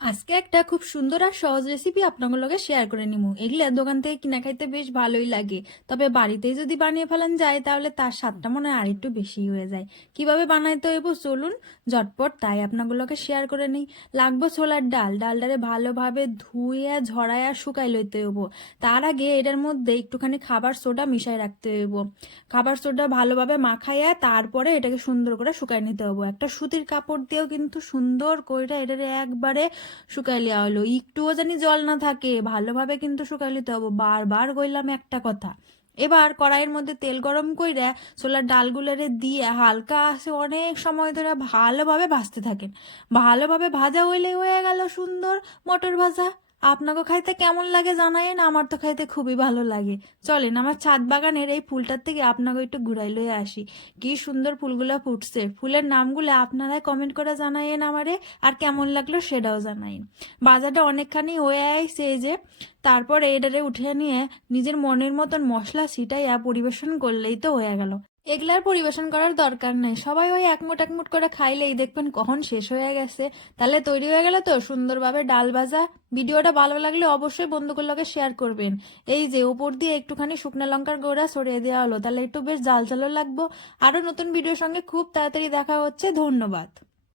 আজকে একটা খুব সুন্দর আর সহজ রেসিপি আপনাদের লগে শেয়ার করে নিমু। এগুলা দোকান থেকে কিনা খাইতে বেশ ভালোই লাগে। তবে বাড়িতেই যদি বানিয়ে ফেলান যায়, তাহলে তার স্বাদটা মনে হয় আরেকটু বেশি হয়ে যায়। কীভাবে বানাইতে হইব চলুন, ঝটপট তাই আপনাগুলোকে শেয়ার করে নিই। লাগবো ছোলার ডাল। ডালটারে ভালোভাবে ধুয়ে ঝরাইয়া শুকাই লইতে হইব। তার আগে এটার মধ্যে একটুখানি খাবার সোডা মিশাই রাখতে হইব। খাবার সোডা ভালোভাবে মাখাইয়া তারপরে এটাকে সুন্দর করে শুকাই নিতে হব একটা সুতির কাপড় দিয়েও কিন্তু সুন্দর করে এটারে একবারে শুকাই লিয়া হলো একটুও জানি জল না থাকে, ভালোভাবে কিন্তু শুকাই হব। বারবার কইলাম একটা কথা। এবার কড়াইয়ের মধ্যে তেল গরম কইরা ছোলার ডালগুলোরে দিয়ে হালকা আসে অনেক সময় ধরে ভালোভাবে ভাজতে থাকেন। ভালোভাবে ভাজা হইলে হয়ে গেল সুন্দর মটর ভাজা। আপনাকে খাইতে কেমন লাগে জানাইন আমার তো খাইতে খুবই ভালো লাগে। চলেন, আমার ছাদ বাগানের এই ফুলটার থেকে আপনাকে একটু ঘুরাই লয়ে আসি। কি সুন্দর ফুলগুলো ফুটছে। ফুলের নামগুলো আপনারাই কমেন্ট করে জানাইন আমারে, আর কেমন লাগল সেটাও জানাইন। বাজারটা অনেকখানি হয়ে আইছে যে, তারপর এটারে উঠে নিয়ে নিজের মনের মতন মশলা ছিটাইয়া পরিবেশন করলেই তো হয়ে গেল। এগুলার পরিবেশন করার দরকার নেই। সবাই ওই একমুট একমুট করে খাইলেই দেখবেন কখন শেষ হয়ে গেছে। তাহলে তৈরি হয়ে গেল তো সুন্দরভাবে ডাল ভাজা ভিডিওটা ভালো লাগলে অবশ্যই বন্ধুগুলোকে শেয়ার করবেন। এই যে উপর দিয়ে একটুখানি শুকনো লঙ্কার গোড়া সরিয়ে দেওয়া হলো, তাহলে একটু বেশ জাল জালও লাগবো। আরও নতুন ভিডিওর সঙ্গে খুব তাড়াতাড়ি দেখা হচ্ছে। ধন্যবাদ।